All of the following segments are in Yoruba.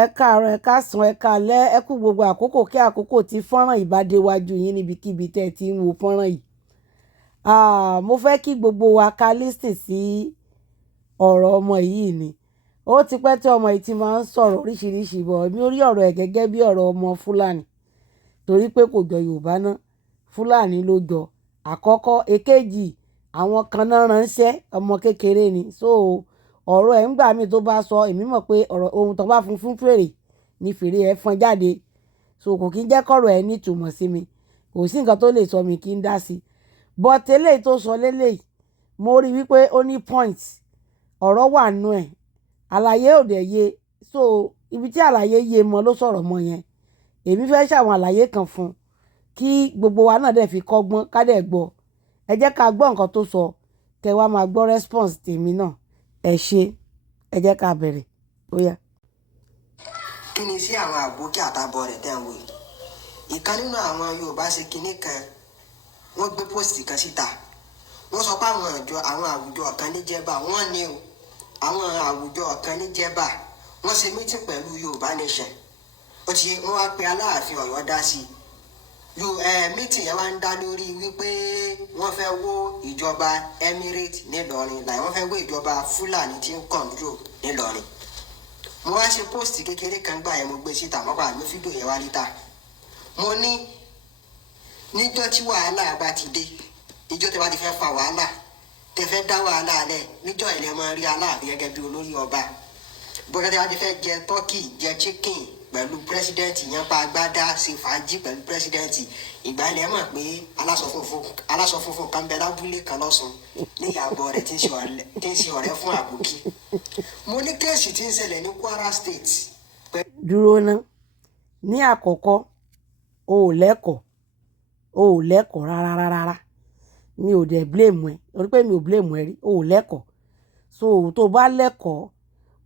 Ẹ káàárọ̀, ẹ káàsán, ẹ káalẹ́, ẹ kú gbogbo àkókò kí àkókò tí fọ́nrán yìí bá déwájú yín níbikíbi tẹ́ ẹ ti ń wo fọ́nrán yìí. Mo fẹ́ kí gbogbo wa ká lísìn sí ọ̀rọ̀ ọmọ yìí ni. Ó ti pẹ́ tí ọmọ yìí ti máa ń sọ̀rọ̀ oríṣiríṣi bọ̀ mi ò rí ọ̀rọ̀ ẹ̀ gẹ́gẹ́ bí ọ̀rọ̀ ọmọ Fúlàní torí pé kò jọ Yorùbá ná Fúlàní ló jọ. Àkọ́kọ́ èkejì àwọn kan náà ránṣẹ́ ọmọ kékeré ni ọ̀rọ̀ ẹ̀ ń gbà mí tó bá sọ èmi mọ̀ pé ọ̀rọ̀ ohun tó bá fún fèrè ni fèrè ẹ̀ fọn jáde kò kí ń jẹ́ kọ́rọ̀ ẹ̀ nítumọ̀ sí mi kò sí nǹkan tó lè sọ mi kí ń dá sí but eléyìí tó sọ lélẹ́yìí mo rí wípé ó ní point ọ̀rọ̀ wà nù ẹ̀ àlàyé ò dẹ̀ yé ibi tí àlàyé yé mọ́ ló sọ̀rọ̀ mọ́ yẹn èmi fẹ́ ṣàwọn àlàyé kan fún kí gbogbo wa náà dẹ̀ fi kọ́gbọ́n ká dẹ̀ gbọ́ ẹ jẹ́ ká gbọ́ nǹkan tó sọ kẹ́ wá máa gbọ́ response tèmi náà ẹ ṣe ẹ jẹ́ ká bẹ̀rẹ̀ ó yá. kí ni sí àwọn àgbókí àtàbọ̀ rẹ̀ tẹ̀ ń wò yìí ìkan nínú àwọn Yorùbá ṣe kinní kan wọ́n gbé pósìtì kan síta wọ́n sọ pé àwọn àwùjọ kan ní Jẹ́bà wọ́n ní o àwọn àwùjọ kan ní Jẹ́bà wọ́n ṣe mítìn pẹ̀lú Yorùbá Nation wọ́n wá pe Aláàfin Ọ̀yọ́ dá sí i mítìn yẹn wá ń dá lórí wípé wọ́n fẹ́ wó ìjọba Emirate nílọrin láì wọ́n fẹ́ wó ìjọba Fúlàní tí ń kọ̀ǹtró nílọrin mo wá ṣe póòsì kékeré kan gbà yẹn mo gbé síta mọ́pá àgbẹ̀ fídíò yẹn wá níta mo ní níjọ́ tí wàhálà bá ti dé ìjọ́ tẹ́ bá ti fẹ́ fa wàhálà tẹ́ fẹ́ dá wàhálà lẹ̀ níjọ́ ilẹ̀ máa rí Aláàfin gẹ́gẹ́ bí olórí ọba bọ́kẹ́tẹ́ bá ti fẹ́ jẹ tọ́kì jẹ chicken pẹ̀lú pírẹsidẹ́ǹtì yẹn pa agbádá ṣe fàájì pẹ̀lú pírẹsidẹ́ǹtì ìgbà ilẹ̀ mọ̀ pé aláṣọ funfun kan bẹ lábúlé kan lọ́sùn ní ìyàbọ̀ rẹ̀ tí ń ṣe ọ̀rẹ́ fún àbòkí mo ní kéèsì tí ń ṣẹlẹ̀ ní Kwara State. dúró ná ní àkọ́kọ́ o ò lẹ́kọ̀ọ́ rárá mi ò dẹ̀ blame ẹ torí pé mi ò blame ẹ rí o ò lẹ́kọ̀ọ́ tó bá lẹ́kọ̀ọ́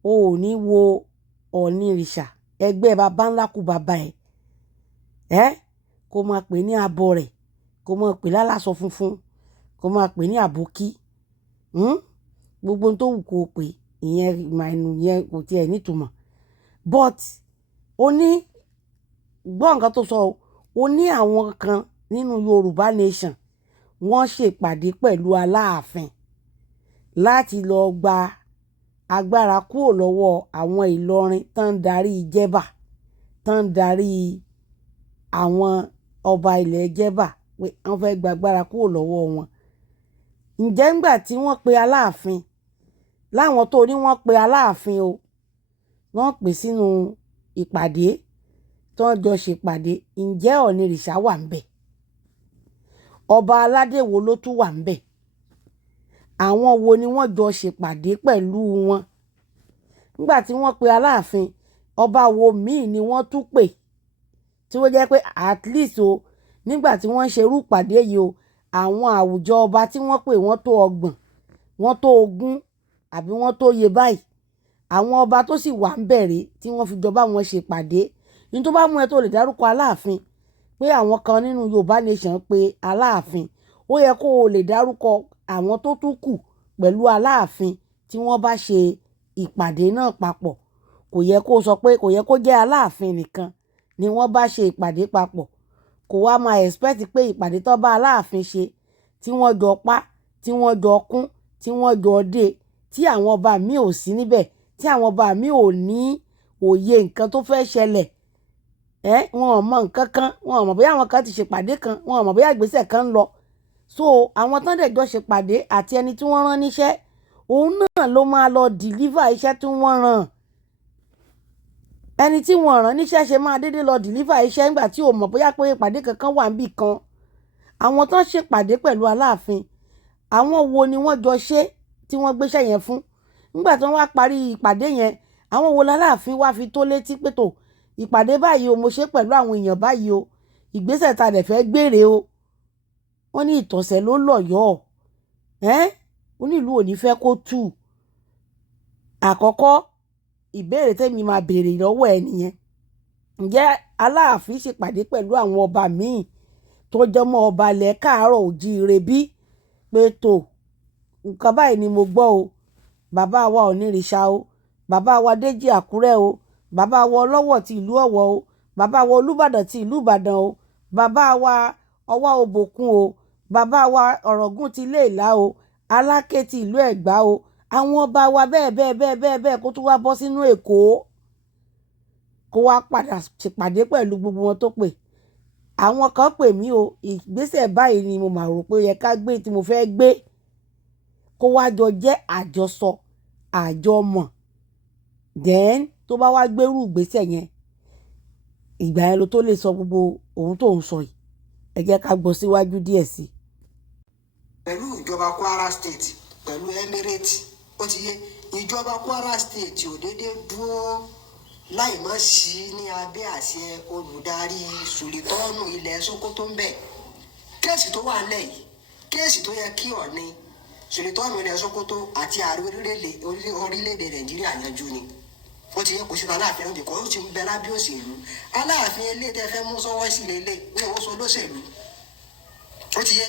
o ò ní wo Ọ̀nìrìṣà ẹgbẹ́ baba ńlá kú bàbá ẹ̀ kó máa pè ní abọ́ rẹ̀ kó máa pè láláṣọ funfun kó máa pè ní àbókí gbogbo tó wù kó pè ìyẹn kò tiẹ̀ nítumọ̀ but ó ní gbọ́ nǹkan tó sọ ó ní àwọn kan nínú Yorùbá Nation wọ́n ṣèpàdé pẹ̀lú Aláàfin láti lọ gba agbára kúrò lọ́wọ́ àwọn Ìlọrin tán ń darí Jẹ́bà tán ń darí àwọn ọba ilẹ̀ Jẹ́bà pé wọ́n fẹ́ gba agbára kúrò lọ́wọ́ wọn. ǹjẹ́ ńgbà tí wọ́n pe Aláàfin láwọn tó ní wọ́n pe Aláàfin o wọ́n pè sínú ìpàdé tó ń jọ ṣèpàdé ǹjẹ́ Ọ̀nìrìṣà wà ń bẹ̀ ọba aládé wo ló tún wà ń bẹ̀ àwọn wo ni wọ́n jọ ṣèpàdé pẹ̀lú wọn nígbà tí wọ́n pe Aláàfin ọba wo míì ni wọ́n tún pè tí wọ́n jẹ́ pé at least nígbà tí wọ́n ń ṣerú ìpàdé yìí àwọn àwùjọ ọba tí wọ́n pè wọ́n tó 30 wọ́n tó 20 àbí wọ́n tó yẹ báyìí àwọn ọba tó sì wà ń bẹ̀rẹ̀ tí wọ́n fi jọba wọn ṣèpàdé ní tó bá mú ẹ tó lè dárúkọ Aláàfin pé àwọn kan nínú Yorùbá Nation pé Aláàfin ó yẹ kó o lè dárúkọ àwọn tó tún kù pẹ̀lú Aláàfin tí wọ́n bá ṣe ìpàdé náà papọ̀ kò yẹ kó sọ pé kò yẹ kó jẹ́ Aláàfin nìkan ni wọ́n bá ṣe ìpàdé papọ̀ kò wá máa expect pé ìpàdé tó bá Aláàfin ṣe tí wọ́n jọ pa tí wọ́n jọ kún tí wọ́n jọ dé tí àwọn ọba mi ò sí níbẹ̀ tí àwọn ọba mi ò ní òye nǹkan tó fẹ́ ṣẹlẹ̀ wọn ò mọ nǹkan kan wọn ò mọ̀ bóyá àwọn kan ti ṣèpàdé kan wọn ò mọ̀ bóyá ìgbésẹ̀ kan ń lọ àwọn tán dẹ̀ jọ ṣèpàdé àti ẹni tí wọ́n rán níṣẹ́ òun náà ló máa lọ deliver iṣẹ́ tí wọ́n rán ẹni tí wọ́n rán níṣẹ́ ṣe máa dédé lọ deliver iṣẹ́ nígbà tí ò mọ̀ bóyá pé ìpàdé kankan wà níbì kan àwọn tán ṣèpàdé pẹ̀lú Aláàfin àwọn wo ni wọ́n jọ ṣe tí wọ́n gbéṣẹ́ yẹn fún nígbà tí wọ́n wá parí ìpàdé yẹn àwọn wo l'Aláàfin wá fi tó létí pé tó ìpàdé báyìí mo ṣe pẹ̀lú àwọn èèyàn báyìí ìgbésẹ̀ ta dẹ̀ fẹ́ gbére wọ́n ní ìtọ̀sẹ̀ ló lọ̀yọ́ onílù ò ní fẹ́ kó tù àkọ́kọ́ ìbéèrè tẹ́mi máa béèrè lọ́wọ́ ẹ nìyẹn ǹjẹ́ Aláàfin ṣèpàdé pẹ̀lú àwọn ọba míì tó jẹ́ mọ́ ọba ilẹ̀ Káàárọ̀ Oòjíire bí pé tó nǹkan báyìí ni mo gbọ́ bàbá wa Ọ̀nìrìṣà bàbá wa Déjì Àkúrẹ́ bàbá wa Ọlọ́wọ̀ ti ìlú Ọ̀wọ̀ o, bàbá wa Olúbàdàn ti ìlú Ìbàdàn o, bàbá wa Ọwá Òbòkun o, bàbá wa Ọ̀ràngún ti ilé Ìlá o, Aláké ti ìlú Ẹ̀gbá o, àwọn ọba wa bẹ́ẹ̀ bẹ́ẹ̀ bẹ́ẹ̀ bẹ́ẹ̀ bẹ́ẹ̀ kó tún wá bọ́ sínú Èkó kó wá padà ṣèpàdé pẹ̀lú gbogbo wọn tó pè. Àwọn kan pè mí o, ìgbésẹ̀ báyìí ni mo máa rò pé ó yẹ ká gbé tí mo fẹ́ gbé kó wá jọ jẹ́ àjọsọ àjọmọ̀. Then tó bá wá gbérù ìgbésẹ̀ yẹn, ìgbà yẹn ló tó lè sọ gbogbo ohun tó ń sọ yìí. Ẹ jẹ́ ká gbọ́ síwájú díẹ̀ sí i. pẹ̀lú ìjọba Kwara State pẹ̀lú Emirates ó ti yé ìjọba Kwara State ò déédéé dúró láì má sí ní abẹ́ àṣẹ olùdarí Sulitọ́ọ̀nù ilẹ̀ Sokoto ń bẹ̀. Kéèsì tó wà nílẹ̀ yìí kéèsì tó yẹ kí Ọọ̀ni Sulitọ́ọ̀nù ilẹ̀ Sokoto àti ààrẹ orílẹ̀-èdè Nàìjíríà yanjú ni. Ó ti yẹ kó sí Aláàfin ọ̀dẹ̀ kan ó ti ń bẹ lábẹ́ òṣèlú. Aláàfin ilé tẹ́ fẹ́ mú sọ́wọ́ sí lélẹ̀ ní owó sọ lóṣèlú. Ó ti yẹ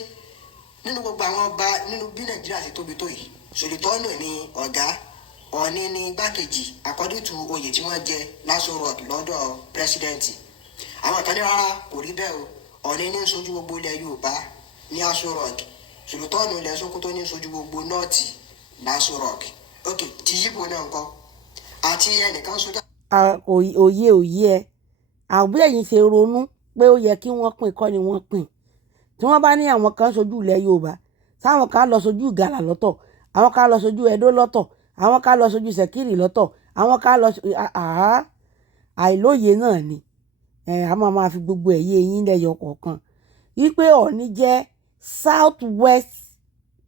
nínú gbogbo àwọn ọba nínú bí Nàìjíríà ti tóbi tó yìí Sulitọ́ọ̀nù ni ọ̀gá Ọọ̀ni ní igbákejì according to oyè tí wọ́n jẹ l'Aso Rock lọ́dọ̀ pírẹsidẹ́ǹtì. Àwọn kan ní rárá kò rí bẹ́ẹ̀ o Ọọ̀ni ní ṣojú gbogbo ilẹ̀ Yorùbá ní Aso Rock Sulitọ́ọ̀nù ilẹ̀ Sokoto ní ṣojú gbogbo nọ́ọ̀tì l'Aso Rock. Ok ti yíbo náà ńkọ́ àti ẹnìkan sójà. òye ẹ àbí ẹ̀yin ṣe ronú pé ó yẹ kí wọ́n pín kọ́ ni wọ́n pín. Tí wọ́n bá ní àwọn kan ṣojú ilẹ̀ Yorùbá sáwọn kan lọ ṣojú Ìgalà lọ́tọ̀, àwọn kan lọ ṣojú Ẹdó lọ́tọ̀, àwọn kan lọ ṣojú Ṣẹ̀kírì lọ́tọ̀, àwọn kan lọ àìlóye náà ni. A máa fi gbogbo ẹ̀yẹ yín lẹ́yọ kọ̀ọ̀kan wípé Ọọ̀ni jẹ́ South West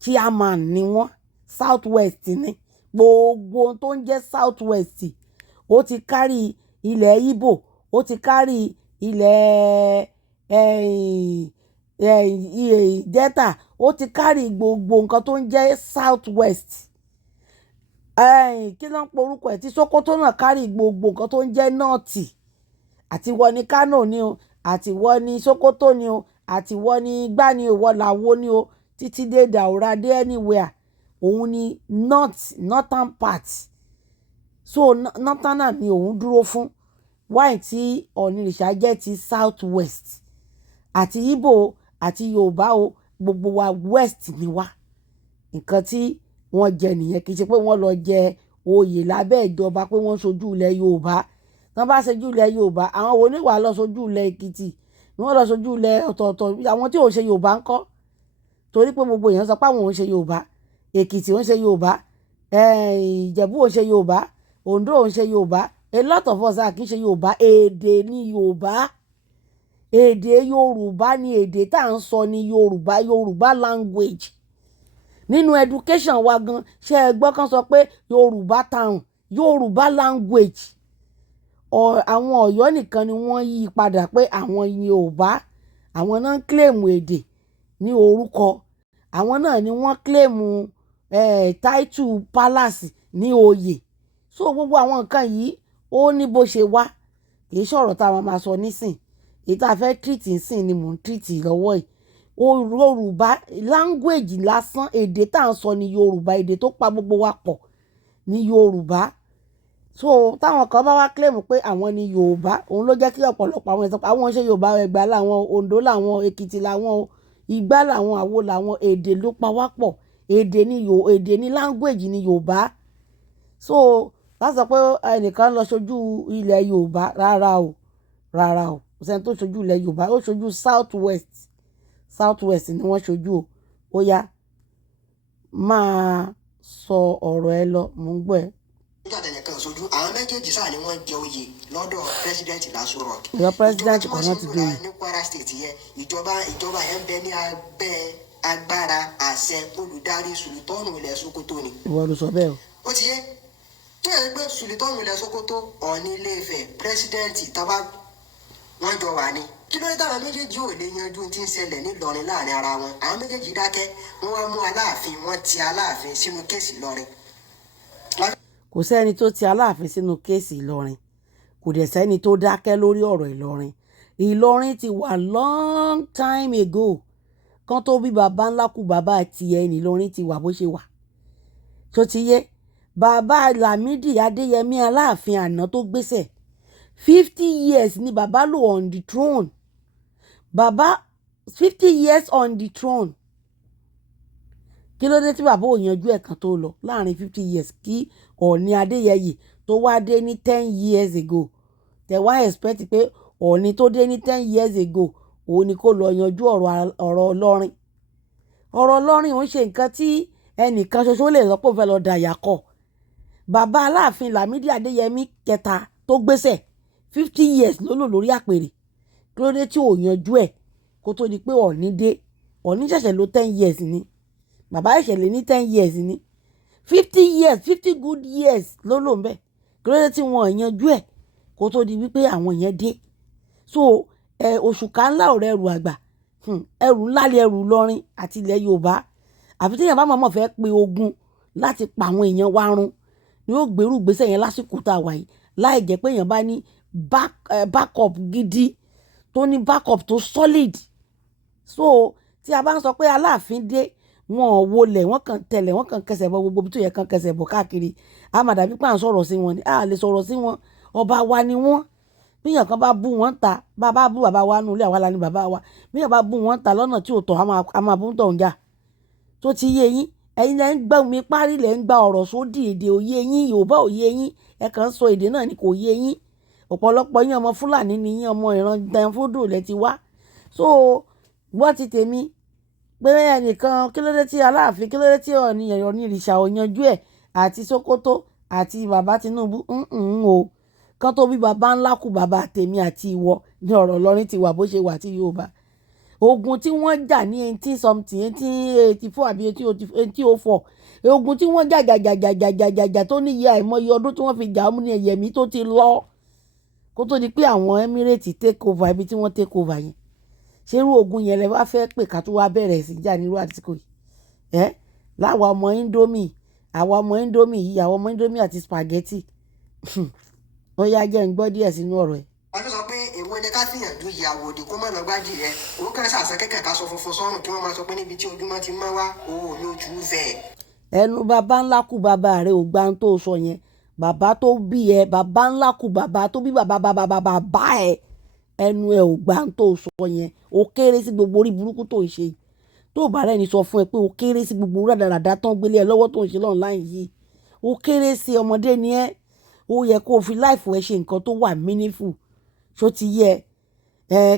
chairman ni wọ́n. South West ni gbogbo tó ń jẹ́ South West ó ti kárí ilẹ̀ Ìgbò, ó ti kárí ilẹ̀ Delta, ó ti kárí gbogbo nǹkan tó ń jẹ́ South West. Kí ló ń porúkọ ẹ̀ tí Sokoto náà kárí gbogbo nǹkan tó ń jẹ́ nọ́ọ̀tì. Àti wọ́n ní Kano ni o, àti wọ́n ní Sokoto ni o, àti wọ́n ní gbá ni o, wọ́n làwo ni o, títí dé Daura dé anywhere. Òun ni northern part. So northern náà ni òun dúró fún. Why tí Ọ̀nìrìṣà jẹ́ ti South West. Àti Ìgbò àti Yorùbá o gbogbo wa West ni wá. Nǹkan tí wọ́n jẹ nìyẹn kì í ṣe pé wọ́n lọ jẹ oyè lábẹ́ ìjọba pé wọ́n ṣojú ilẹ̀ Yorùbá. Tí wọ́n bá ṣojú ilẹ̀ Yorùbá àwọn wo ní wà lọ ṣojú ilẹ̀ Èkìtì ni wọ́n lọ ṣojú ilẹ̀ ọ̀tọ̀ọ̀tọ̀ àwọn tí ò ṣe Yorùbá ńkọ́. Torí pé gbogbo èèyàn sọ pé àwọn ò ṣe Yorùbá. Èkìtì ò ń ṣe Yorùbá, Ìjẹ̀bú ò ń ṣe Yorùbá, Oǹdó ò ń ṣe Yorùbá, a lot of us kì í ṣe Yorùbá. Èdè ni Yorùbá. Èdè Yorùbá ni èdè tá à ń sọ ní Yorùbá language. Nínú education wa gan ṣé ẹ gbọ́ kán sọ pé Yorùbá town Yorùbá language. Àwọn Ọ̀yọ́ nìkan ni wọ́n yí padà pé àwọn Yorùbá àwọn náà ń claim èdè ní orúkọ. Àwọn náà ni wọ́n claim title palace ní oyè. So gbogbo àwọn nǹkan yìí ó ní bó ṣe wá. Kì í ṣọ̀rọ̀ tá a máa sọ nísìn. Èyí tá a fẹ́ treat nísìn ni mò ń treat lọ́wọ́ yìí. Yorùbá language lásán èdè tá à ń sọ ní Yorùbá èdè tó pa gbogbo wa pọ̀ ní Yorùbá. So táwọn kan bá wá claim pé àwọn ni Yorùbá òun ló jẹ́ kí ọ̀pọ̀lọpọ̀ àwọn ẹ̀sán àwọn ṣe Yorùbá Ẹ̀gbá làwọn Oǹdó làwọn Èkìtì làwọn Ìgbá làwọn Àwo làwọn èdè ló pa wá pọ̀. Èdè ni language ni Yorùbá. So láti sọ pé ẹnìkan lọ ṣojú ilẹ̀ Yorùbá rárá o kò sẹ́ni tó ṣojú ilẹ̀ Yorùbá ó ṣojú South West ni wọ́n ṣojú o. Ó yá máa sọ ọ̀rọ̀ ẹ lọ mò ń gbọ́ ẹ. nígbà tẹ̀lé kan sojú àwọn méjèèjì sáà ni wọ́n jẹ oyè lọ́dọ̀ pírẹsidẹ́ǹtì l'Aso Rock. ìjọba pírẹsidẹ́ǹtì kan náà ti dé yìí. ní Kwara State yẹn ìjọba yẹn ń bẹ ní abẹ́ agbára àṣẹ olùdarí Sulitọ́ọ̀nù ilẹ̀ Sokoto ni. ìwọ ló sọ bẹ́ẹ̀ o. ó ti yé tó yẹ pé Sulitọ́ọ̀nù ilẹ̀ Sokoto Ọọ̀ni Ilé Ifẹ̀ pírẹsidẹ́ǹtì tábà wọ́n jọ wà ní. kí ló dé táwọn méjèèjì ò lè yanjú tí ń ṣẹlẹ̀ nílọrin láàrin ara wọn àwọn méjèèjì dákẹ́ wọ́n wá mú Aláàfin wọ́n ti Aláàfin sínú kéèsì Ìlọrin. kò sẹ́ni tó ti Aláàfin sínú kéèsì Ìlọrin kò dẹ̀ sẹ́ni tó dákẹ́ lórí ọ̀rọ̀ Ìlọrin ti wà long time ago kan tó bí baba ńlá kú bàbá tiẹ̀ nìlọrin ti wà bó ṣe wà. tó ti yé bàbá Lámídì Adéyẹmí Aláàfin àná tó gbéṣẹ̀ 50 years ni bàbá lò on the throne. Bàbá 50 years on the throne. Kí ló dé tí bàbá ò yanjú ẹ̀ kan tó lọ láàrin 50 years kí Ọọ̀ni Adéyẹyè tó wá dé ní 10 years ago. Tẹ̀ wá expect pé Ọọ̀ni tó dé ní 10 years ago òun ni kó lọ yanjú ọ̀rọ̀ Ọlọ́rin. Ọ̀rọ̀ Ọlọ́rin ò ń ṣe nǹkan tí ẹnìkan ṣoṣo lè sọ pé ó fẹ́ lọ dàyà kọ. Bàbá Aláàfin Lámídì Adéyẹmí kẹta tó gbéṣẹ̀ 50 years ló lò lórí àpèrè. Kí ló dé tí ò yanjú ẹ̀ kó tó di pé Ọọ̀ni dé? Ọọ̀ni ṣẹ̀ṣẹ̀ lò 10 years ni. Bàbá ṣẹ̀ṣẹ̀ lé ní 10 years ni. 50 years 50 good years ló lò ń bẹ̀. Kí ló dé tí wọn ò yanjú ẹ̀ kó tó di wípé àwọn yẹn dé? So òṣùká ńlá ò rẹrù àgbà. Ẹrù ńlá lé ẹrù Ìlọrin àti ilẹ̀ Yorùbá. Àfi téèyàn bá mọ̀ọ́mọ̀ fẹ́ pe ogun láti pa àwọn èèyàn wa run ni ó gbèrú ìgbésẹ̀ yẹn lásìkò tá a wà yìí, láì jẹ́ pé èèyàn bá ní backup gidi tó ní backup tó solid. So tí a bá ń sọ pé Aláàfin dé, wọn ò wọlé, wọn kàn tẹ̀lé, wọn kàn kẹsẹ̀ bọ gbogbo ibi tó yẹ kàn kẹsẹ̀ bọ káàkiri. A máa dàbí pé à ń sọ̀rọ̀ sí wọn ni. A lè sọ̀rọ̀ sí wọn. Ọba wa ni wọ́n. Bíyàn kan bá bú wọn ta, bàbá bú bàbá wa nù ilé àwa la ni bàbá wa. Bíyàn bá bú wọn ta lọ́nà tí ò tọ́, a máa bú ń tọ̀ ń jà. Tó ti yé yín, ẹ̀yin lẹ́ ń gbọ́ mi parí lẹ́ ń gba ọ̀rọ̀ sódì, èdè òye yín, Yorùbá òye yín, ẹ kàn ń sọ èdè náà ni kò yé yín. Ọ̀pọ̀lọpọ̀ yín ọmọ Fúlàní ni yín, ọmọ ìran Danfódò lẹ ti wá. So gbọ́ ti tèmi pé ẹnìkan kí ló dé tí Aláàfin, kí ló dé tí Ọọ̀ni Ìrìṣà ò yanjú ẹ̀ àti Sókótó àti bàbá Tinubu o. Kan tó bí bàbá ńlá kù bàbá tèmi àti ìwọ ní ọ̀rọ̀ Ìlọrin ti wà bó ṣe wà tí Yorùbá. Ogun tí wọ́n jà ní 18 something 1884 àbí 1804, ogun tí wọ́n jà tó níye àìmọye ọdún tí wọ́n fi jà mú ní Ẹ̀yẹ̀mí tó ti lọ kó tó di pé àwọn Emirates take over ibi tí wọ́n take over yẹn. Ṣerú ogun yẹn lẹ wá fẹ́ pè ká tó wá bẹ̀rẹ̀ sí jà nírú àsìkò yìí. Láwa ọmọ Indomie, àwa ọmọ Indomie yìí, àwọn ọmọ Indomie àti spaghetti. Ó yá jẹ́ ń gbọ́ díẹ̀ sínú ọ̀rọ̀ ẹ̀. wọ́n fi sọ pé èwo ni ká fìyànjú ìyàwó òdì kó má lọ gbájì rẹ òun kàn ṣàṣẹ kẹ̀kẹ́ ká sọ funfun sọ́run kí wọ́n máa sọ pé níbi tí ojúmọ́ ti mọ́ wá owó ní ojú fẹ́. Ẹnu bàbá ńlá kù bàbá rẹ ò gbà ń tó sọ yẹn. Bàbá tó bí ẹ, bàbá ńlá kù bàbá tó bí bàbá ẹ, ẹnu ẹ ò gbà ń tó sọ yẹn. Ó kéré sí gbogbo orí burúkú tó ń ṣe. Tó bá rẹ̀ ní sọ fún ẹ pé ó kéré sí gbogbo rádaràdá tán gbélé ẹ lọ́wọ́ tó ń ṣe online yìí. Ó kéré sí ọmọdé ni ẹ́. Ó yẹ kó o fi láìfù ẹ ṣe nǹkan tó wà meaningful. Ṣó ti yẹ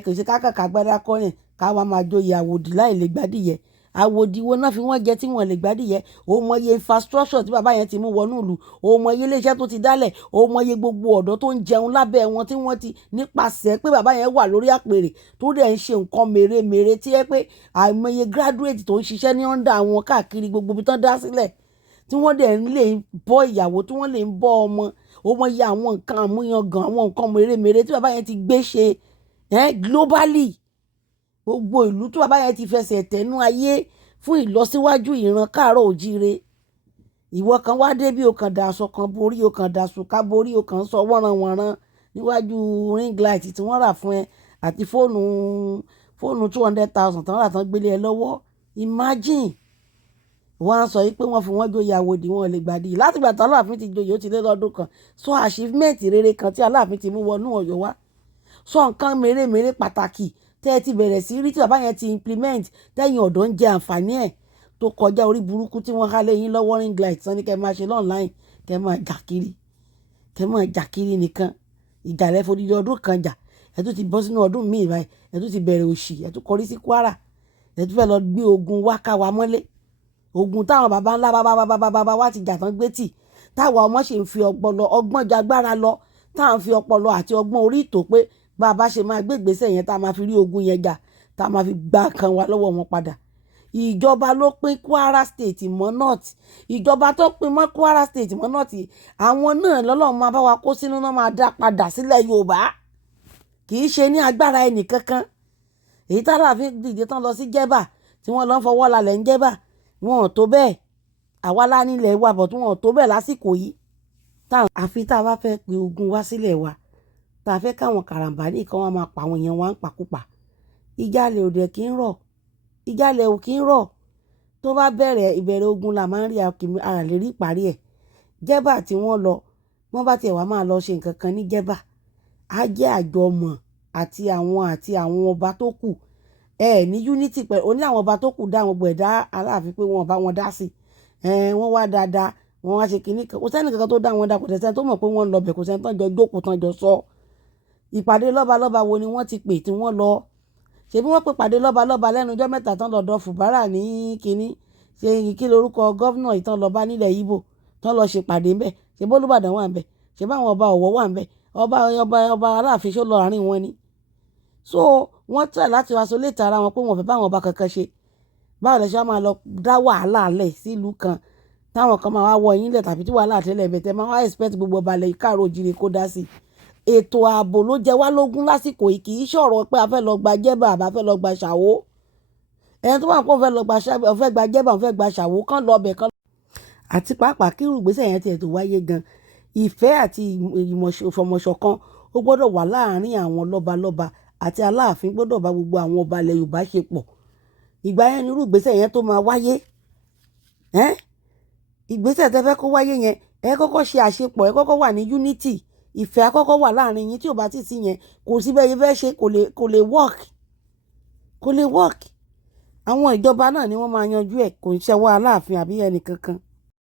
kò ṣe kákàkà gbádá kọ́yìn ká wá máa joyè àwòdì láì lè gbádìyẹ. Àwòdì wo náà fi wọ́n jẹ tí wọ́n lè gbádìyẹ? Ó mọye infrastructure tí bàbá yẹn ti mú wọnú ìlú. Ó mọye iléeṣẹ́ tó ti dálẹ̀. Ó mọye gbogbo ọ̀dọ́ tó ń jẹun lábẹ́ wọn tí wọ́n ti nípasẹ̀ pé bàbá yẹn wà lórí àpèrè tó dẹ̀ ń ṣe nǹkan mèremère tí ẹ pé àìmọye graduate tó ń ṣiṣẹ́ ní under àwọn káàkiri gbogbo ibi tán dá sílẹ̀ tí wọ́n dẹ̀ ń lè bọ́ ìyàwó tí wọ́n lè ń bọ́ ọmọ. Ó mọye àwọn nǹkan àmúyangàn, àwọn nǹkan mèremère tí bàbá yẹn ti gbé ṣe globally. Gbogbo ìlú tí bàbá yẹn ti fẹsẹ̀ tẹ̀nú ayé fún ìlọsíwájú ìran káàárọ̀ òjíire. Ìwọ kan wá dé bí o kàn dàsọ kan borí, o kàn dàsùn ká borí, o kàn sọ wọ́nranwọ̀nran níwájú ring light tí wọ́n rà fún ẹ àti fóònù 200,000 tán rà tán gbélé ẹ lọ́wọ́. Imagine wọ́n á sọ pé wọ́n fi wọ́n joyè àwòdì wọn lè gbàdí. Látìgbà tí Aláàfin ti joyè ó ti lé lọ́dún kan. Sọ achievement rere kan tí Aláàfin ti mú wọnú Ọ̀yọ́ wá. Sọ nǹkan mèremère pàtàkì tẹ́ ẹ ti bẹ̀rẹ̀ sí rí tí bàbá yẹn ti implement tẹ́yìn ọ̀dọ́ ń jẹ àǹfààní ẹ̀ tó kọjá orí burúkú tí wọ́n há lẹ́yìn lọ́wọ́ ring light tán ní kẹ́ máa ṣe online kẹ́ máa jà kiri nìkan. Ìjàlẹ̀ fodidi ọdún kan jà. Ẹ tún ti bọ́ sínú ọdún míì báyìí. Ẹ tún ti bẹ̀rẹ̀ òṣì. Ẹ tún kọrí sí Kwara. Ẹ tún fẹ́ lọ gbé ogun wá ká wa mọ́lé. Ogun táwọn bàbá ńlá bàbá wa ti jà tán gbé tì. Táwa ọmọ ṣe ń fi ọgbọ́n jagbára lọ. Táà ń fi ọpọlọ àti ọgbọ́n orí ìtò pé bá a bá ṣe máa gbé ìgbésẹ̀ yẹn tá a máa fi rí ogun yẹn jà tá a máa fi gbá kan wa lọ́wọ́ wọn padà. Ìjọba ló pín Kwara State mọ́ North. Ìjọba tó pín mọ́ Kwara State mọ́ North, àwọn náà lọ́lọ́run máa bá wa kó sínú náà máa dá padà sílẹ̀ Yorùbá. Kì í ṣe ní agbára ẹnì kankan. Èyí tá Aláàfin dìde tán lọ sí Jẹ́bà tí wọ́n lọ ń fọwọ́ lálẹ́ ń Jẹ́bà. Wọn ò tó bẹ́ẹ̀. Àwa lá nílẹ̀ wa bọ̀ tí wọn ò tó bẹ́ẹ̀ lásìkò yìí. Àfi tá a bá fẹ́ pe ogun wá sílẹ̀ wa. Tá a fẹ́ káwọn karambani kan wá máa pa àwọn èèyàn wa ń pakúpa. Ìjàlẹ̀ òde kì í rọ̀. Ìjàlẹ̀ ò kì í rọ̀. Tó bá bẹ̀rẹ̀ ìbẹ̀rẹ̀ ogun la máa ń rí ara lè rí ìparí ẹ̀. Jẹ́bà tí wọ́n lọ, wọ́n bá tiẹ̀ wá máa lọ ṣe nǹkan kan ní Jẹ́bà. á jẹ́ àjọmọ̀ àti àwọn ọba tó kù ní unity pẹ̀lú oní àwọn ọba tó kù dá àwọn gbẹ̀dá Aláàfin pé wọn bá wọn dá sí wọ́n wá dáadáa wọ́n wá ṣe kínní kan kò sẹ́ni kankan tó dá wọn dá kò sẹ́ni tó mọ̀ pé wọ́n lọ bẹ̀ kò sẹ́ni tó jọ jókòó tán jọ sọ ìpàdé lọ́balọ́ba wo ni wọ́n ti pè tí wọ́n lọ ṣebí wọ́n pè pàdé lọ́balọ́ba lẹ́nu ọjọ́ mẹ́ta tán lọ́dọ̀ Fùbárà ní kínní ṣe kí lorúkọ gọ́vnà ìtàn lọ bá nílẹ̀ Ìgbò tán lọ ṣèpàdé ńbẹ̀ ṣebí Olúbàdàn wà ńbẹ̀ ṣebí àwọn ọba Ọ̀wọ̀ wà ńbẹ̀ ọba Aláàfin ṣó lọ àárín wọn ni so wọ́n tẹ̀ láti wá sólé tara wọn pé wọ́n fẹ́ bá àwọn ọba kankan ṣe báwo lẹ ṣe wá máa lọ dá wàhálà lẹ̀ sílùú kan táwọn kan máa wá wọ yín lẹ̀ tàbí tí wàhálà àtẹ́lẹ̀ ẹ̀bẹ̀ tẹ́ máa wá expect gbogbo ọba lẹ̀ káàró òjìrè kó dá sí ètò ààbò ló jẹ wá lógún lásìkò yìí kì í ṣọ̀rọ̀ pé a fẹ́ lọ gba jẹ́bà àbá fẹ́ lọ gba ṣàwó ẹni tó wà pé òun fẹ́ lọ gba jẹ́bà òun fẹ́ gba ṣàwó kán lọ ọbẹ̀ kan. àti pàápàá kí ìrùgbésẹ̀ yẹn tiẹ̀ tó wáyé gan ìfẹ́ àti ìfọmọṣọ̀kan ó gbọ́dọ̀ wà láàárín àwọn lọ́balọ́ba àti Aláàfin gbọ́dọ̀ bá gbogbo àwọn ọba ilẹ̀ Yorùbá ṣe pọ̀ ìgbà yẹn ni irú ìgbésẹ̀ yẹn tó máa wáyé ìgbésẹ̀ tẹ́ fẹ́ kó wáyé yẹn ẹ kọ́kọ́ ṣe àṣepọ̀ ẹ kọ́kọ́ wà ní unity ìfẹ́ àkọ́kọ́ wà láàrin yín tí ò bá ti sí yẹn kò sí bẹ́ẹ̀ yẹn fẹ́ ṣe kò lè work àwọn ìjọba náà ni wọ́n máa yanjú ẹ̀ kò ń ṣẹ́wọ́ Aláàfin àbí ẹnì kankan